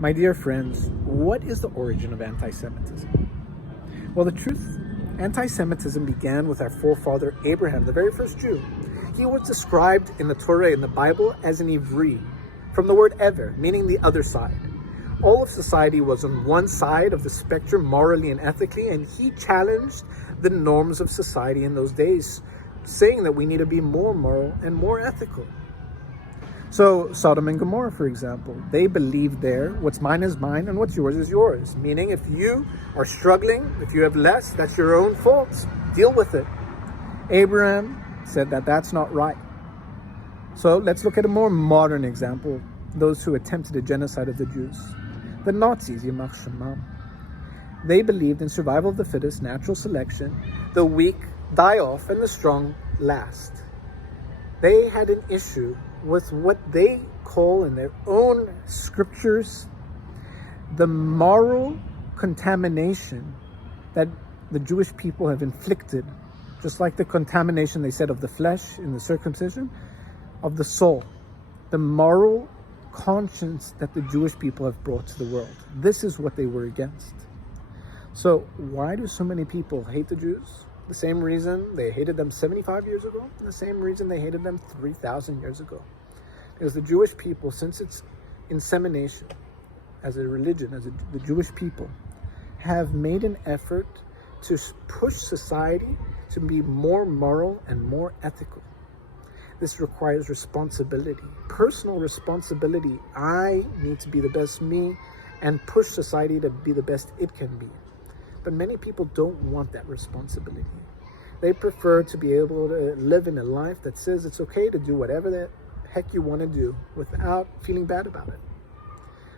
My dear friends, what is the origin of anti-Semitism? Well, the truth, anti-Semitism began with our forefather Abraham, the very first Jew. He was described in the Torah, in the Bible, as an Ivri, from the word ever, meaning the other side. All of society was on one side of the spectrum, morally and ethically, and he challenged the norms of society in those days, saying that we need to be more moral and more ethical. So Sodom and Gomorrah, for example, they believed there, what's mine is mine and what's yours is yours. Meaning if you are struggling, if you have less, that's your own fault. Deal with it. Abraham said that that's not right. So let's look at a more modern example, those who attempted a genocide of the Jews. The Nazis, Yamach Shemam. They believed in survival of the fittest, natural selection, the weak die off and the strong last. They had an issue with what they call in their own scriptures the moral contamination that the Jewish people have inflicted, just like the contamination, they said, of the flesh in the circumcision, of the soul, the moral conscience that the Jewish people have brought to the world. This is what they were against. So why do so many people hate the Jews? The same reason they hated them 75 years ago, and the same reason they hated them 3,000 years ago. Because the Jewish people, since its insemination as a religion, the Jewish people, have made an effort to push society to be more moral and more ethical. This requires responsibility, personal responsibility. I need to be the best me and push society to be the best it can be. But many people don't want that responsibility. They prefer to be able to live in a life that says it's okay to do whatever the heck you want to do without feeling bad about it.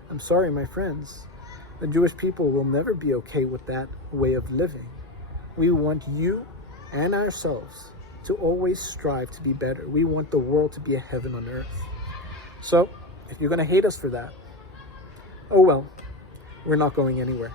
I'm sorry, my friends. The Jewish people will never be okay with that way of living. We want you and ourselves to always strive to be better. We want the world to be a heaven on earth. So, if you're going to hate us for that, oh well, we're not going anywhere.